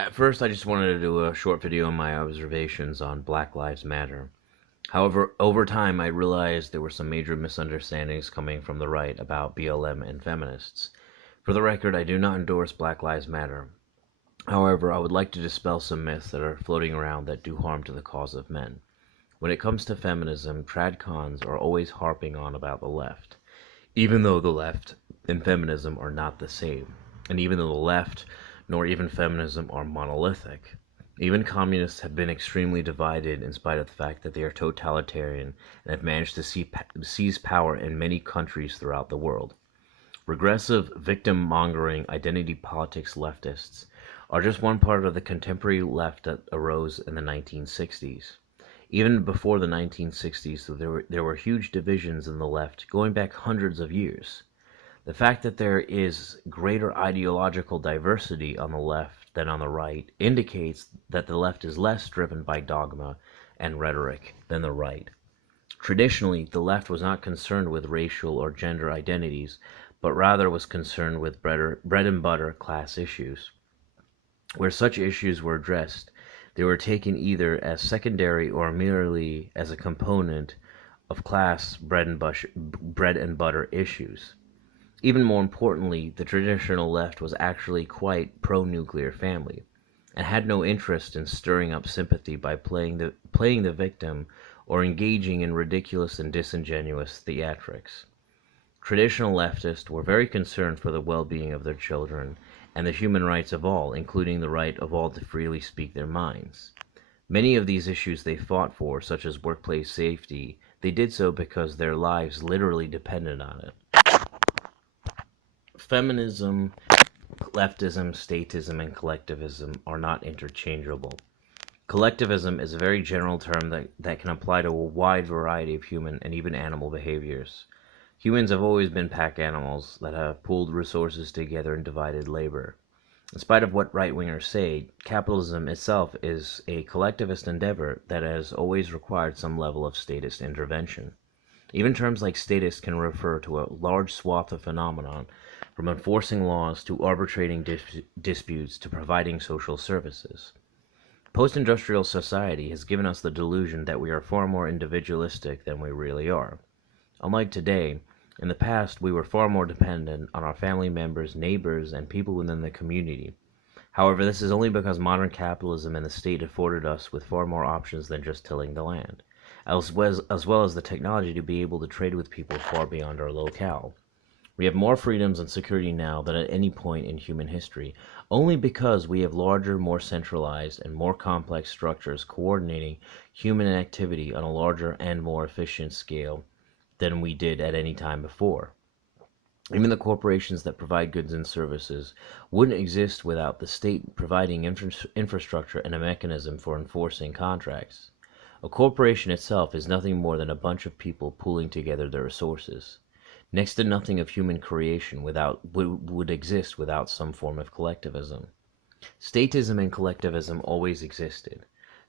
At first, I just wanted to do a short video on my observations on Black Lives Matter. However, over time, I realized there were some major misunderstandings coming from the right about BLM and feminists. For the record, I do not endorse Black Lives Matter. However, I would like to dispel some myths that are floating around that do harm to the cause of men. When it comes to feminism, tradcons are always harping on about the left, even though the left and feminism are not the same, and even though the left nor even feminism are monolithic. Even communists have been extremely divided in spite of the fact that they are totalitarian and have managed to seize power in many countries throughout the world. Regressive, victim-mongering, identity politics leftists are just one part of the contemporary left that arose in the 1960s. Even before the 1960s, there were huge divisions in the left going back hundreds of years. The fact that there is greater ideological diversity on the left than on the right indicates that the left is less driven by dogma and rhetoric than the right. Traditionally, the left was not concerned with racial or gender identities, but rather was concerned with bread and butter class issues. Where such issues were addressed, they were taken either as secondary or merely as a component of class bread and butter issues. Even more importantly, the traditional left was actually quite pro-nuclear family, and had no interest in stirring up sympathy by playing the victim or engaging in ridiculous and disingenuous theatrics. Traditional leftists were very concerned for the well-being of their children and the human rights of all, including the right of all to freely speak their minds. Many of these issues they fought for, such as workplace safety, they did so because their lives literally depended on it. Feminism, leftism, statism, and collectivism are not interchangeable. Collectivism is a very general term that can apply to a wide variety of human and even animal behaviors. Humans have always been pack animals that have pooled resources together and divided labor. In spite of what right-wingers say, capitalism itself is a collectivist endeavor that has always required some level of statist intervention. Even terms like statist can refer to a large swath of phenomenon, from enforcing laws to arbitrating disputes to providing social services. Post-industrial society has given us the delusion that we are far more individualistic than we really are. Unlike today, in the past we were far more dependent on our family members, neighbors, and people within the community. However, this is only because modern capitalism and the state afforded us with far more options than just tilling the land, as well as the technology to be able to trade with people far beyond our locale. We have more freedoms and security now than at any point in human history, only because we have larger, more centralized, and more complex structures coordinating human activity on a larger and more efficient scale than we did at any time before. Even the corporations that provide goods and services wouldn't exist without the state providing infrastructure and a mechanism for enforcing contracts. A corporation itself is nothing more than a bunch of people pooling together their resources. Next to nothing of human creation would exist without some form of collectivism. Statism and collectivism always existed.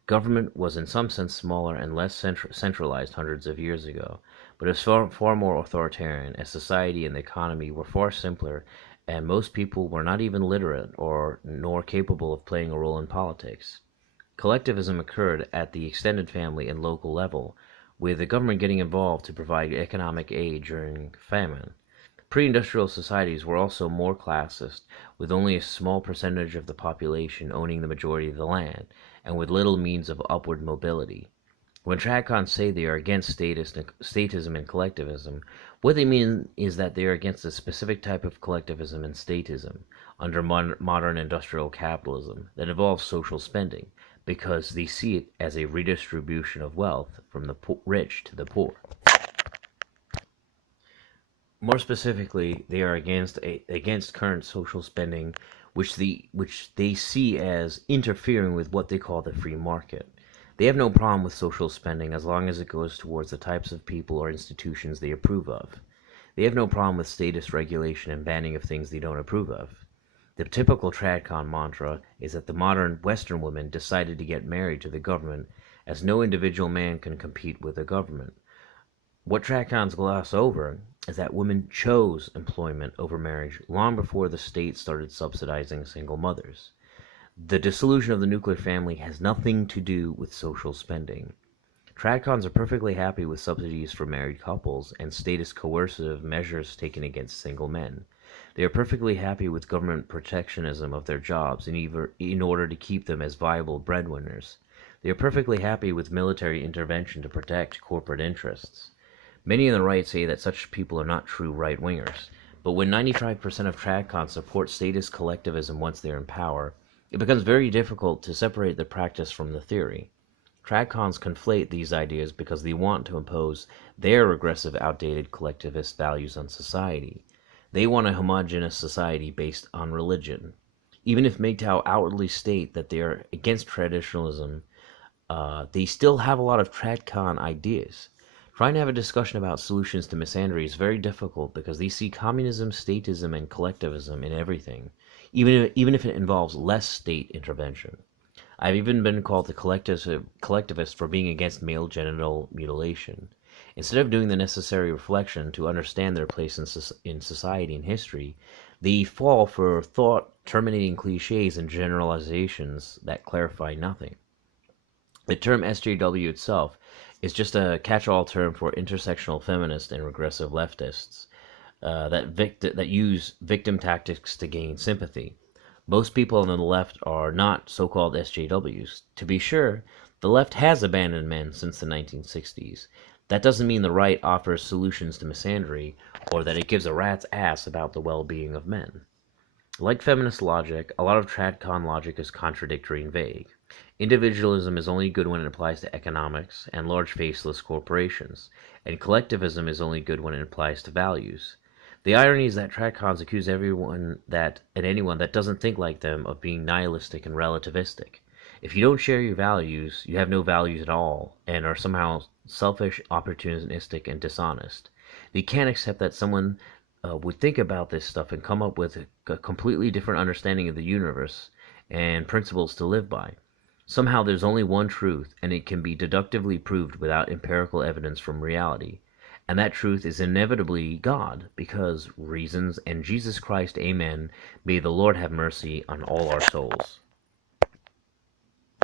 Government was in some sense smaller and less centralized hundreds of years ago, but it was far more authoritarian, as society and the economy were far simpler, and most people were not even literate nor capable of playing a role in politics. Collectivism occurred at the extended family and local level, with the government getting involved to provide economic aid during famine. Pre-industrial societies were also more classist, with only a small percentage of the population owning the majority of the land, and with little means of upward mobility. When tradcons say they are against statism and collectivism, what they mean is that they are against a specific type of collectivism and statism under modern industrial capitalism that involves social spending, because they see it as a redistribution of wealth from the rich to the poor. More specifically, they are against current social spending, which they see as interfering with what they call the free market. They have no problem with social spending as long as it goes towards the types of people or institutions they approve of. They have no problem with statist regulation and banning of things they don't approve of. The typical tradcon mantra is that the modern Western woman decided to get married to the government, as no individual man can compete with the government. What tradcons gloss over is that women chose employment over marriage long before the state started subsidizing single mothers. The dissolution of the nuclear family has nothing to do with social spending. Tradcons are perfectly happy with subsidies for married couples and status coercive measures taken against single men. They are perfectly happy with government protectionism of their jobs in order to keep them as viable breadwinners. They are perfectly happy with military intervention to protect corporate interests. Many on the right say that such people are not true right-wingers, but when 95% of Tradcons support statist collectivism once they are in power, it becomes very difficult to separate the practice from the theory. Tradcons conflate these ideas because they want to impose their regressive, outdated collectivist values on society. They want a homogeneous society based on religion. Even if MGTOW outwardly state that they are against traditionalism, they still have a lot of Tradcon ideas. Trying to have a discussion about solutions to misandry is very difficult because they see communism, statism, and collectivism in everything, even if it involves less state intervention. I've even been called a collectivist for being against male genital mutilation. Instead of doing the necessary reflection to understand their place in society and history, they fall for thought-terminating cliches and generalizations that clarify nothing. The term SJW itself is just a catch-all term for intersectional feminists and regressive leftists that use victim tactics to gain sympathy. Most people on the left are not so-called SJWs. To be sure, the left has abandoned men since the 1960s. That doesn't mean the right offers solutions to misandry or that it gives a rat's ass about the well-being of men. Like feminist logic, a lot of Tradcon logic is contradictory and vague. Individualism is only good when it applies to economics and large faceless corporations, and collectivism is only good when it applies to values. The irony is that Tradcons accuse anyone that doesn't think like them of being nihilistic and relativistic. If you don't share your values, you have no values at all, and are somehow selfish, opportunistic, and dishonest. They can't accept that someone would think about this stuff and come up with a completely different understanding of the universe and principles to live by. Somehow there's only one truth, and it can be deductively proved without empirical evidence from reality. And that truth is inevitably God, because reasons and Jesus Christ, amen, may the Lord have mercy on all our souls.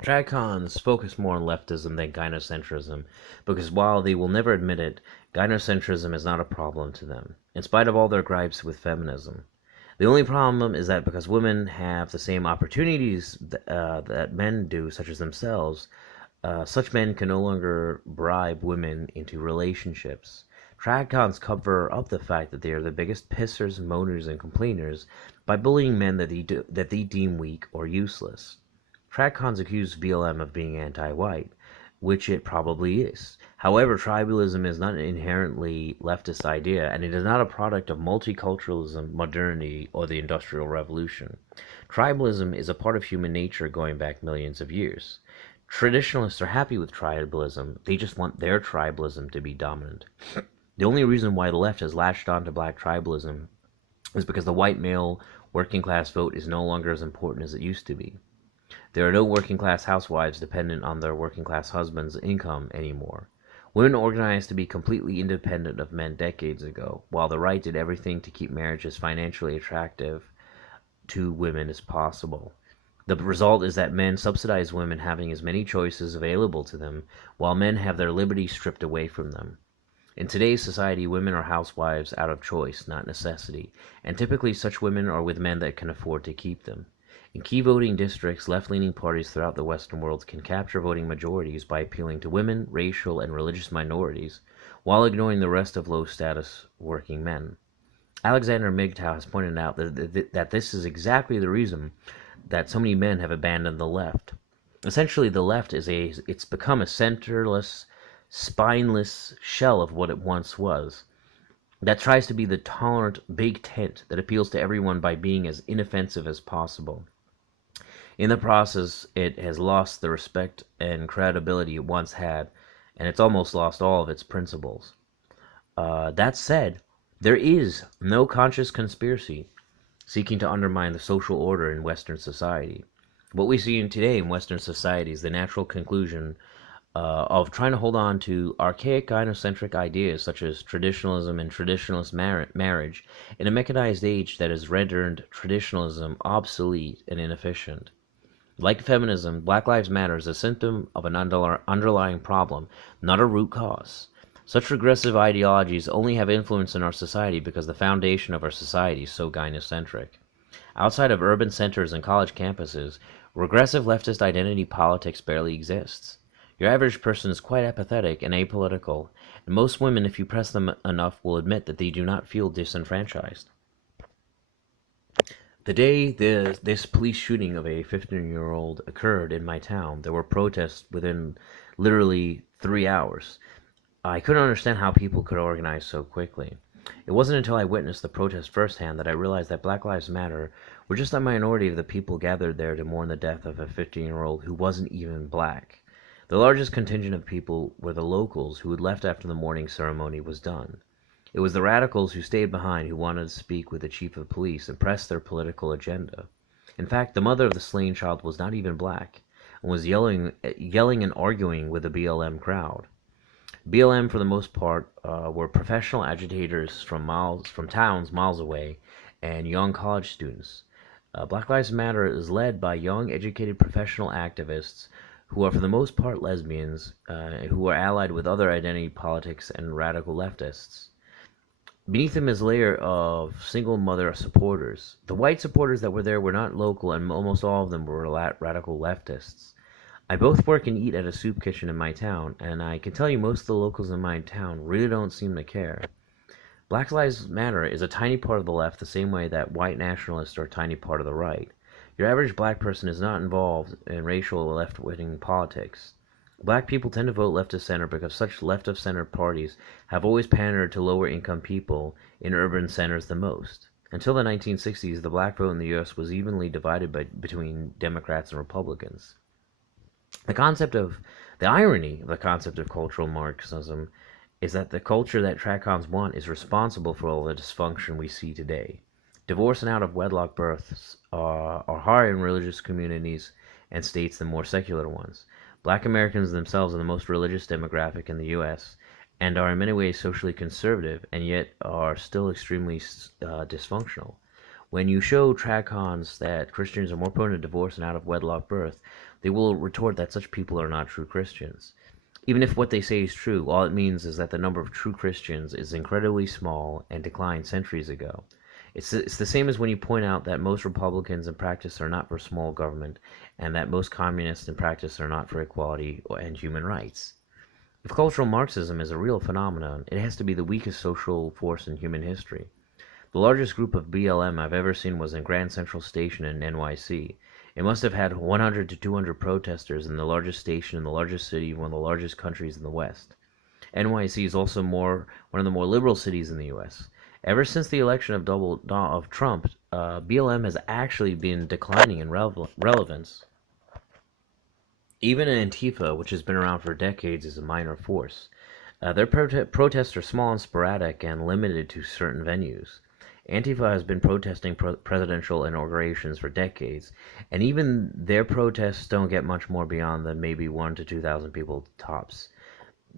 Tradcons focus more on leftism than gynocentrism, because while they will never admit it, gynocentrism is not a problem to them, in spite of all their gripes with feminism. The only problem is that because women have the same opportunities that men do, such as themselves, such men can no longer bribe women into relationships. Tradcons cover up the fact that they are the biggest pissers, moaners, and complainers by bullying men that they deem weak or useless. Tradcons accuse BLM of being anti-white, which it probably is. However, tribalism is not an inherently leftist idea, and it is not a product of multiculturalism, modernity, or the Industrial Revolution. Tribalism is a part of human nature going back millions of years. Traditionalists are happy with tribalism, they just want their tribalism to be dominant. The only reason why the left has latched on to black tribalism is because the white male working class vote is no longer as important as it used to be. There are no working class housewives dependent on their working class husband's income anymore. Women organized to be completely independent of men decades ago, while the right did everything to keep marriage as financially attractive to women as possible. The result is that men subsidize women having as many choices available to them, while men have their liberty stripped away from them. In today's society, women are housewives out of choice, not necessity, and typically such women are with men that can afford to keep them. In key voting districts, left-leaning parties throughout the Western world can capture voting majorities by appealing to women, racial, and religious minorities, while ignoring the rest of low-status working men. Alexander MGTOW has pointed out that this is exactly the reason that so many men have abandoned the left. Essentially, the left it's become a centerless, spineless shell of what it once was, that tries to be the tolerant big tent that appeals to everyone by being as inoffensive as possible. In the process, it has lost the respect and credibility it once had, and it's almost lost all of its principles. That said, there is no conscious conspiracy seeking to undermine the social order in Western society. What we see today in Western society is the natural conclusion of trying to hold on to archaic gynocentric ideas such as traditionalism and traditionalist marriage in a mechanized age that has rendered traditionalism obsolete and inefficient. Like feminism, Black Lives Matter is a symptom of an underlying problem, not a root cause. Such regressive ideologies only have influence in our society because the foundation of our society is so gynocentric. Outside of urban centers and college campuses, regressive leftist identity politics barely exists. Your average person is quite apathetic and apolitical, and most women, if you press them enough, will admit that they do not feel disenfranchised. The day this police shooting of a 15-year-old occurred in my town, there were protests within literally 3 hours. I couldn't understand how people could organize so quickly. It wasn't until I witnessed the protest firsthand that I realized that Black Lives Matter were just a minority of the people gathered there to mourn the death of a 15-year-old who wasn't even black. The largest contingent of people were the locals who had left after the mourning ceremony was done. It was the radicals who stayed behind who wanted to speak with the chief of police and press their political agenda. In fact, the mother of the slain child was not even black and was yelling and arguing with the BLM crowd. BLM, for the most part, were professional agitators from towns miles away, and young college students. Black Lives Matter is led by young, educated professional activists who are, for the most part, lesbians, who are allied with other identity politics and radical leftists. Beneath them is a layer of single mother supporters. The white supporters that were there were not local, and almost all of them were radical leftists. I both work and eat at a soup kitchen in my town, and I can tell you most of the locals in my town really don't seem to care. Black Lives Matter is a tiny part of the left the same way that white nationalists are a tiny part of the right. Your average black person is not involved in racial left-wing politics. Black people tend to vote left of center because such left of center parties have always pandered to lower income people in urban centers the most. Until the 1960s, the black vote in the U.S. was evenly divided between Democrats and Republicans. The irony of the concept of cultural Marxism is that the culture that TradCons want is responsible for all the dysfunction we see today. Divorce and out-of-wedlock births are higher in religious communities and states than more secular ones. Black Americans themselves are the most religious demographic in the U.S. and are in many ways socially conservative, and yet are still extremely dysfunctional. When you show TradCons that Christians are more prone to divorce and out-of-wedlock birth, they will retort that such people are not true Christians. Even if what they say is true, all it means is that the number of true Christians is incredibly small and declined centuries ago. It's the same as when you point out that most Republicans in practice are not for small government, and that most communists in practice are not for equality and human rights. If cultural Marxism is a real phenomenon, it has to be the weakest social force in human history. The largest group of BLM I've ever seen was in Grand Central Station in NYC. It must have had 100 to 200 protesters in the largest station in the largest city of one of the largest countries in the West. NYC is also one of the more liberal cities in the U.S. Ever since the election of Trump, BLM has actually been declining in relevance. Even Antifa, which has been around for decades, is a minor force. Their protests are small and sporadic and limited to certain venues. Antifa has been protesting presidential inaugurations for decades, and even their protests don't get much more beyond the maybe 1,000 to 2,000 people tops.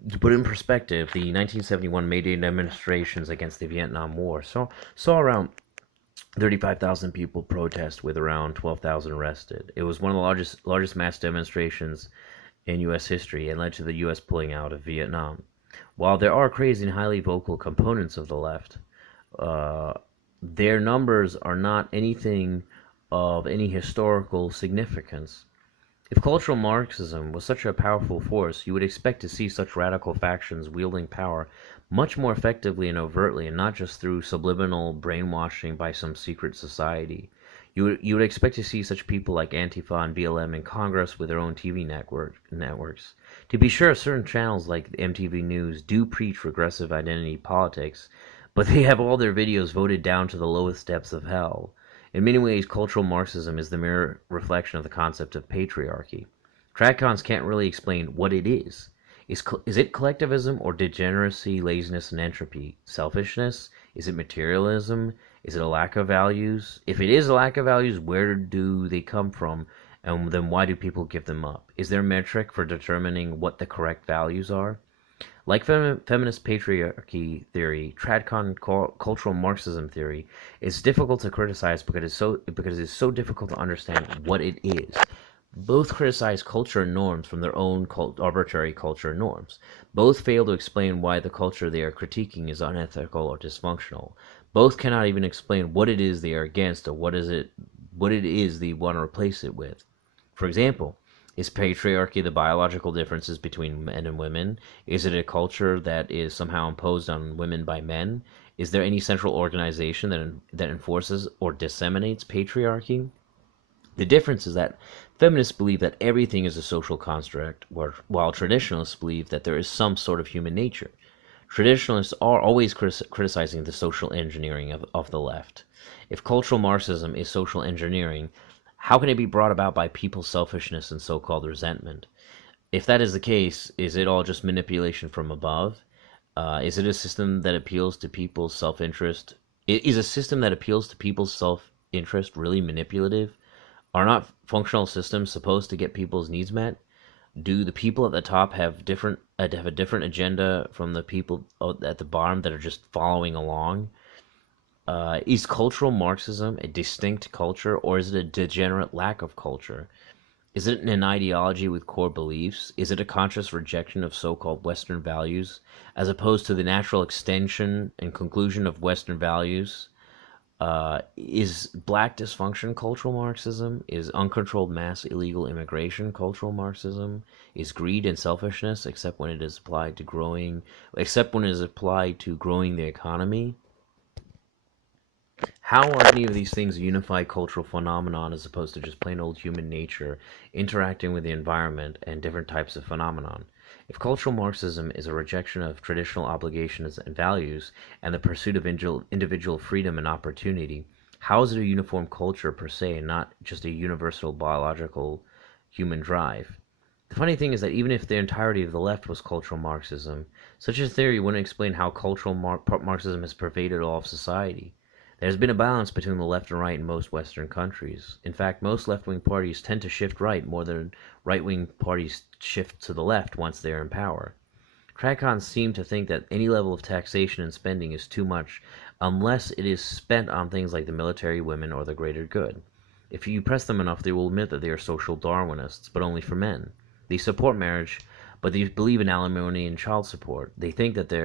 To put in perspective, the 1971 May Day demonstrations against the Vietnam War saw around 35,000 people protest with around 12,000 arrested. It was one of the largest mass demonstrations in U.S. history and led to the U.S. pulling out of Vietnam. While there are crazy and highly vocal components of the left, their numbers are not anything of any historical significance. If cultural Marxism was such a powerful force, you would expect to see such radical factions wielding power much more effectively and overtly, and not just through subliminal brainwashing by some secret society. You would expect to see such people like Antifa and BLM in Congress with their own TV networks. To be sure, certain channels like MTV News do preach regressive identity politics, but they have all their videos voted down to the lowest depths of hell. In many ways, cultural Marxism is the mirror reflection of the concept of patriarchy. TradCons can't really explain what it is. Is it collectivism or degeneracy, laziness, and entropy? Selfishness? Is it materialism? Is it a lack of values? If it is a lack of values, where do they come from, and then why do people give them up? Is there a metric for determining what the correct values are? Like feminist patriarchy theory, TradCon cultural Marxism theory is difficult to criticize because it is so difficult to understand what it is. Both criticize culture and norms from their own arbitrary culture and norms. Both fail to explain why the culture they are critiquing is unethical or dysfunctional. Both cannot even explain what it is they are against or what it is they want to replace it with. For example, is patriarchy the biological differences between men and women? Is it a culture that is somehow imposed on women by men? Is there any central organization that enforces or disseminates patriarchy? The difference is that feminists believe that everything is a social construct, while traditionalists believe that there is some sort of human nature. Traditionalists are always criticizing the social engineering of the left. If cultural Marxism is social engineering, how can it be brought about by people's selfishness and so-called resentment? If that is the case, is it all just manipulation from above? Is it a system that appeals to people's self-interest? Is a system that appeals to people's self-interest really manipulative? Are not functional systems supposed to get people's needs met? Do the people at the top have a different agenda from the people at the bottom that are just following along? Is cultural Marxism a distinct culture, or is it a degenerate lack of culture? Is it an ideology with core beliefs? Is it a conscious rejection of so-called Western values, as opposed to the natural extension and conclusion of Western values? Is black dysfunction cultural Marxism? Is uncontrolled mass illegal immigration cultural Marxism? Is greed and selfishness, except when it is applied to growing the economy? How are any of these things a unified cultural phenomenon as opposed to just plain old human nature interacting with the environment and different types of phenomenon? If cultural Marxism is a rejection of traditional obligations and values and the pursuit of individual freedom and opportunity, how is it a uniform culture per se and not just a universal biological human drive? The funny thing is that even if the entirety of the left was cultural Marxism, such a theory wouldn't explain how cultural Marxism has pervaded all of society. There has been a balance between the left and right in most Western countries. In fact, most left-wing parties tend to shift right more than right-wing parties shift to the left once they are in power. Tracons seem to think that any level of taxation and spending is too much unless it is spent on things like the military, women, or the greater good. If you press them enough, they will admit that they are social Darwinists, but only for men. They support marriage, but they believe in alimony and child support. They think that they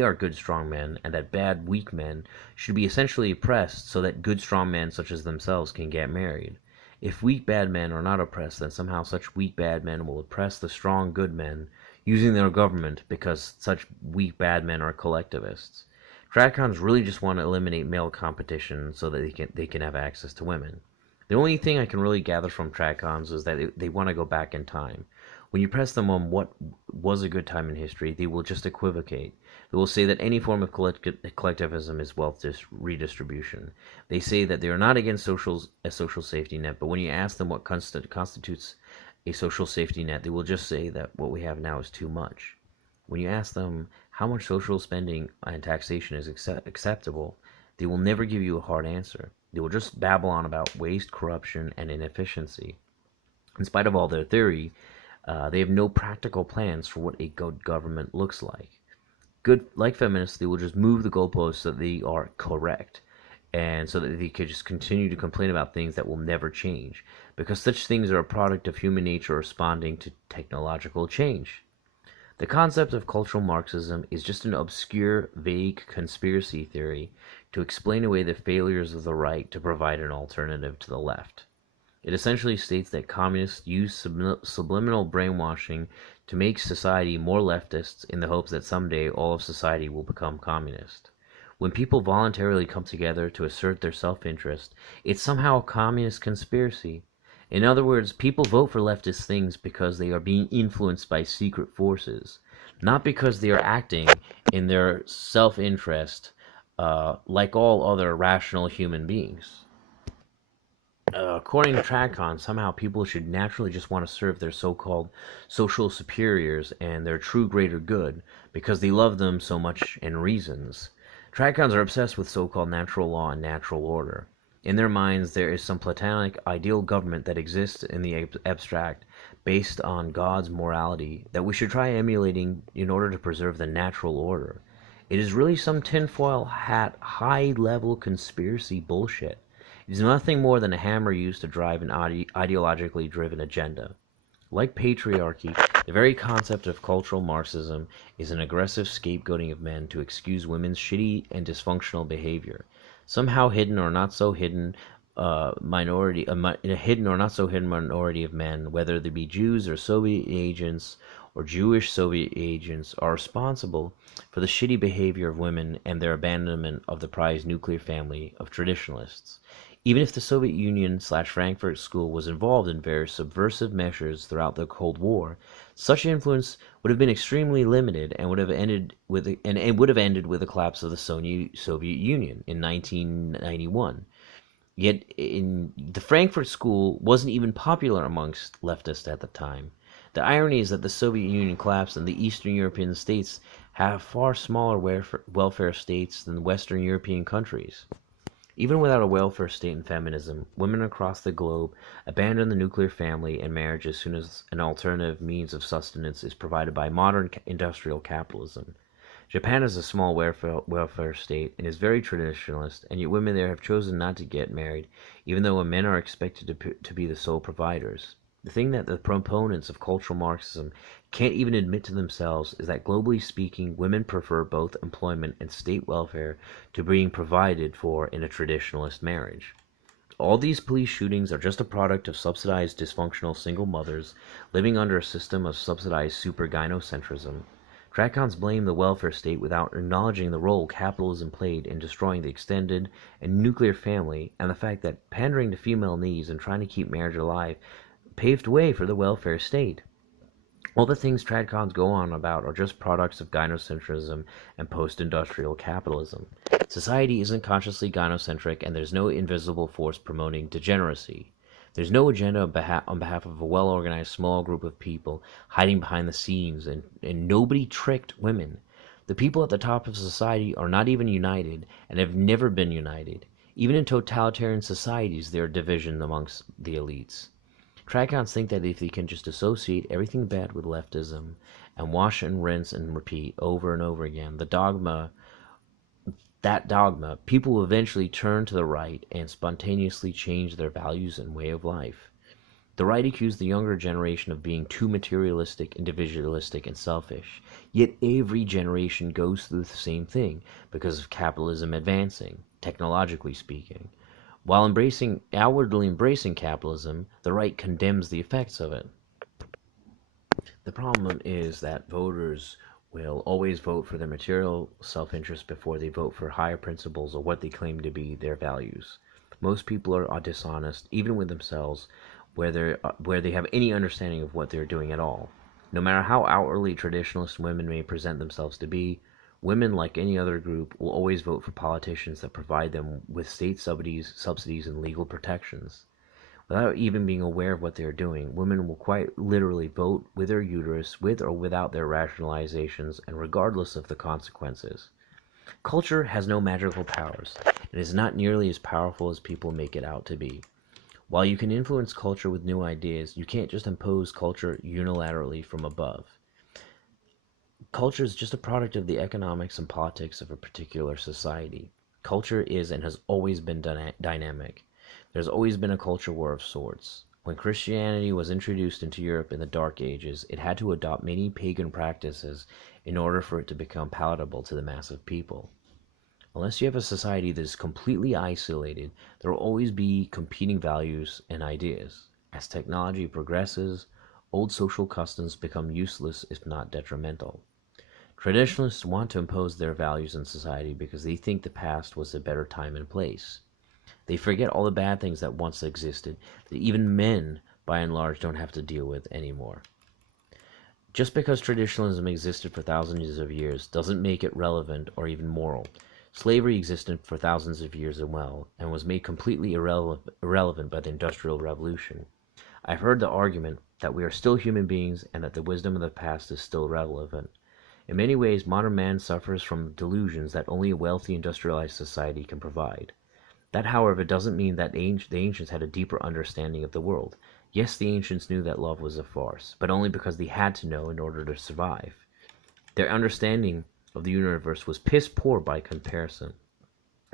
are good strong men, and that bad weak men should be essentially oppressed so that good strong men such as themselves can get married. If weak bad men are not oppressed, then somehow such weak bad men will oppress the strong good men using their government because such weak bad men are collectivists. Tracons really just want to eliminate male competition so that they can have access to women. The only thing I can really gather from Tracons is that they want to go back in time. When you press them on what was a good time in history, they will just equivocate. They will say that any form of collectivism is wealth redistribution. They say that they are not against a social safety net, but when you ask them what constitutes a social safety net, they will just say that what we have now is too much. When you ask them how much social spending and taxation is acceptable, they will never give you a hard answer. They will just babble on about waste, corruption, and inefficiency. In spite of all their theory, they have no practical plans for what a good government looks like. Like feminists, they will just move the goalposts so that they are correct, and so that they could just continue to complain about things that will never change, because such things are a product of human nature responding to technological change. The concept of cultural Marxism is just an obscure, vague conspiracy theory to explain away the failures of the right to provide an alternative to the left. It essentially states that communists use subliminal brainwashing to make society more leftist in the hopes that someday all of society will become communist. When people voluntarily come together to assert their self-interest, it's somehow a communist conspiracy. In other words, people vote for leftist things because they are being influenced by secret forces, not because they are acting in their self-interest like all other rational human beings. According to Tracon, somehow people should naturally just want to serve their so-called social superiors and their true greater good because they love them so much in reasons. Tracons are obsessed with so-called natural law and natural order. In their minds, there is some platonic ideal government that exists in the abstract based on God's morality that we should try emulating in order to preserve the natural order. It is really some tinfoil hat, high-level conspiracy bullshit. It is nothing more than a hammer used to drive an ideologically driven agenda. Like patriarchy, the very concept of cultural Marxism is an aggressive scapegoating of men to excuse women's shitty and dysfunctional behavior. Somehow hidden or not so hidden hidden or not so hidden minority of men, whether they be Jews or Soviet agents or Jewish Soviet agents, are responsible for the shitty behavior of women and their abandonment of the prized nuclear family of traditionalists. Even if the Soviet Union/Frankfurt School was involved in various subversive measures throughout the Cold War, such influence would have been extremely limited and would have ended with the collapse of the Soviet Union in 1991. Yet, the Frankfurt School wasn't even popular amongst leftists at the time. The irony is that the Soviet Union collapsed and the Eastern European states have far smaller welfare states than Western European countries. Even without a welfare state and feminism, women across the globe abandon the nuclear family and marriage as soon as an alternative means of sustenance is provided by modern industrial capitalism. Japan is a small welfare state and is very traditionalist, and yet women there have chosen not to get married, even though men are expected to be the sole providers. The thing that the proponents of cultural Marxism can't even admit to themselves is that, globally speaking, women prefer both employment and state welfare to being provided for in a traditionalist marriage. All these police shootings are just a product of subsidized dysfunctional single mothers living under a system of subsidized super gynocentrism. Tracons blame the welfare state without acknowledging the role capitalism played in destroying the extended and nuclear family, and the fact that pandering to female needs and trying to keep marriage alive paved way for the welfare state. All the things Tradcons go on about are just products of gynocentrism and post-industrial capitalism. Society isn't consciously gynocentric, and there's no invisible force promoting degeneracy. There's no agenda on behalf of a well-organized small group of people hiding behind the scenes, and nobody tricked women. The people at the top of society are not even united, and have never been united. Even in totalitarian societies, there are divisions amongst the elites. Tricons think that if they can just associate everything bad with leftism and wash and rinse and repeat over and over again that dogma, people will eventually turn to the right and spontaneously change their values and way of life. The right accused the younger generation of being too materialistic, individualistic, and selfish. Yet every generation goes through the same thing because of capitalism advancing, technologically speaking. While outwardly embracing capitalism, the right condemns the effects of it. The problem is that voters will always vote for their material self-interest before they vote for higher principles or what they claim to be their values. Most people are dishonest, even with themselves, where they have any understanding of what they're doing at all. No matter how outwardly traditionalist women may present themselves to be, women, like any other group, will always vote for politicians that provide them with state subsidies, and legal protections. Without even being aware of what they are doing, women will quite literally vote with their uterus, with or without their rationalizations, and regardless of the consequences. Culture has no magical powers, and is not nearly as powerful as people make it out to be. While you can influence culture with new ideas, you can't just impose culture unilaterally from above. Culture is just a product of the economics and politics of a particular society. Culture is and has always been dynamic. There's always been a culture war of sorts. When Christianity was introduced into Europe in the Dark Ages, it had to adopt many pagan practices in order for it to become palatable to the mass of people. Unless you have a society that is completely isolated, there will always be competing values and ideas. As technology progresses, old social customs become useless if not detrimental. Traditionalists want to impose their values in society because they think the past was a better time and place. They forget all the bad things that once existed, that even men, by and large, don't have to deal with anymore. Just because traditionalism existed for thousands of years doesn't make it relevant or even moral. Slavery existed for thousands of years as well, and was made completely irrelevant by the Industrial Revolution. I've heard the argument that we are still human beings and that the wisdom of the past is still relevant. In many ways, modern man suffers from delusions that only a wealthy industrialized society can provide. That, however, doesn't mean that the ancients had a deeper understanding of the world. Yes, the ancients knew that love was a farce, but only because they had to know in order to survive. Their understanding of the universe was piss poor by comparison.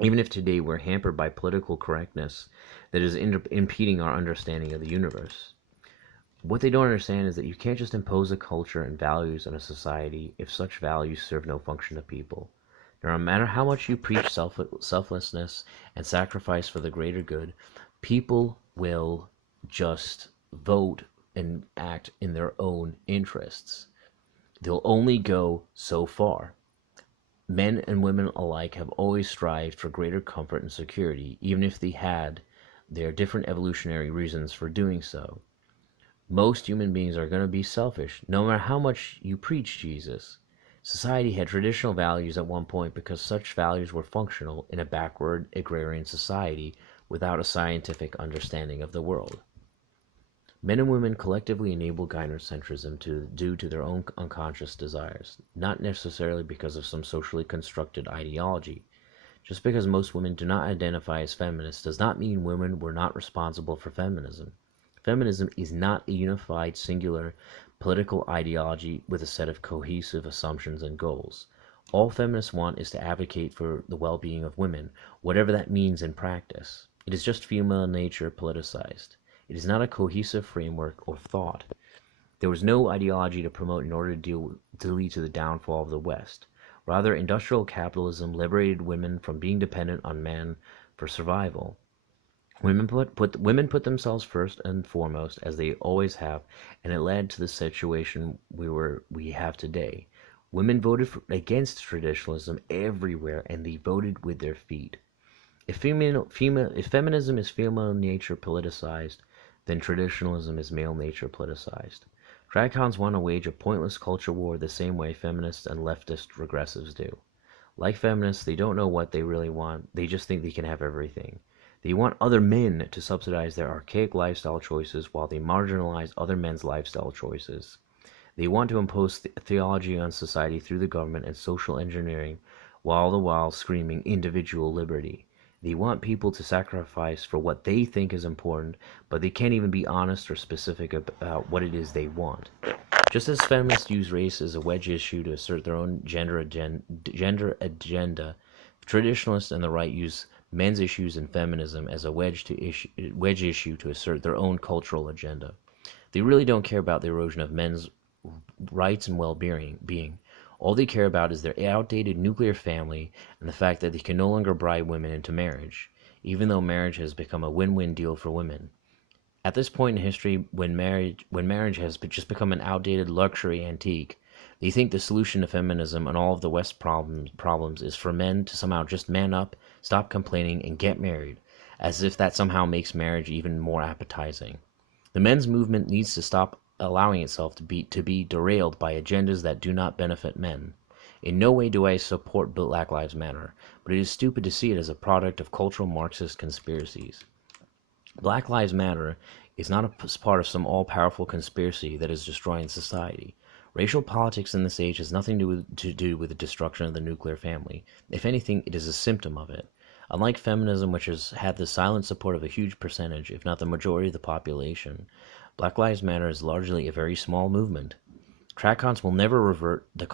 even if today we're hampered by political correctness that is impeding our understanding of the universe. What they don't understand is that you can't just impose a culture and values on a society if such values serve no function to people. No matter how much you preach selflessness and sacrifice for the greater good, people will just vote and act in their own interests. They'll only go so far. Men and women alike have always strived for greater comfort and security, even if they had their different evolutionary reasons for doing so. Most human beings are going to be selfish, no matter how much you preach Jesus. Society had traditional values at one point because such values were functional in a backward agrarian society without a scientific understanding of the world. Men and women collectively enable gynocentrism due to their own unconscious desires, not necessarily because of some socially constructed ideology. Just because most women do not identify as feminists does not mean women were not responsible for feminism. Feminism is not a unified, singular political ideology with a set of cohesive assumptions and goals. All feminists want is to advocate for the well-being of women, whatever that means in practice. It is just female nature politicized. It is not a cohesive framework or thought. There was no ideology to promote in order to lead to the downfall of the West. Rather, industrial capitalism liberated women from being dependent on men for survival. Women put themselves first and foremost, as they always have, and it led to the situation we have today. Women voted against traditionalism everywhere, and they voted with their feet. If feminism is female nature politicized, then traditionalism is male nature politicized. Tracons want to wage a pointless culture war the same way feminists and leftist regressives do. Like feminists, they don't know what they really want. They just think they can have everything. They want other men to subsidize their archaic lifestyle choices while they marginalize other men's lifestyle choices. They want to impose theology on society through the government and social engineering, all the while screaming individual liberty. They want people to sacrifice for what they think is important, but they can't even be honest or specific about what it is they want. Just as feminists use race as a wedge issue to assert their own gender agenda, traditionalists and the right use men's issues and feminism as a wedge issue to assert their own cultural agenda. They really don't care about the erosion of men's rights and well-being. All they care about is their outdated nuclear family and the fact that they can no longer bribe women into marriage, even though marriage has become a win-win deal for women. At this point in history, when marriage has just become an outdated luxury antique, they think the solution to feminism and all of the West's problems is for men to somehow just man up, stop complaining, and get married, as if that somehow makes marriage even more appetizing. The men's movement needs to stop allowing itself to be derailed by agendas that do not benefit men. In no way do I support BlackLiesMatter, but it is stupid to see it as a product of cultural Marxist conspiracies. Black Lives Matter is not a part of some all-powerful conspiracy that is destroying society. Racial politics in this age has nothing to do with the destruction of the nuclear family. If anything, it is a symptom of it. Unlike feminism, which has had the silent support of a huge percentage, if not the majority of the population, Black Lives Matter is largely a very small movement. Tracons will never revert to the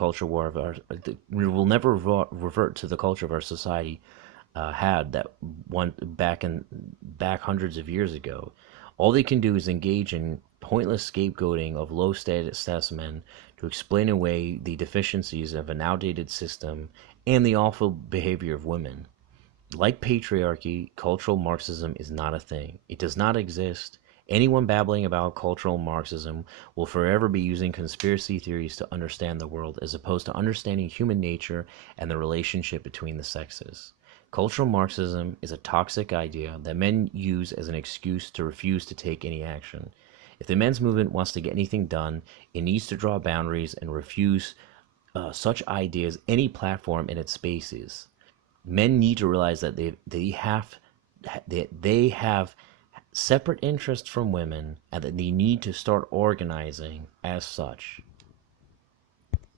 culture of our society had that one back hundreds of years ago. All they can do is engage in pointless scapegoating of low status men to explain away the deficiencies of an outdated system and the awful behavior of women. Like patriarchy, cultural Marxism is not a thing. It does not exist. Anyone babbling about cultural Marxism will forever be using conspiracy theories to understand the world, as opposed to understanding human nature and the relationship between the sexes. Cultural Marxism is a toxic idea that men use as an excuse to refuse to take any action. If the men's movement wants to get anything done, it needs to draw boundaries and refuse such ideas any platform in its spaces. Men need to realize that they have separate interests from women and that they need to start organizing as such.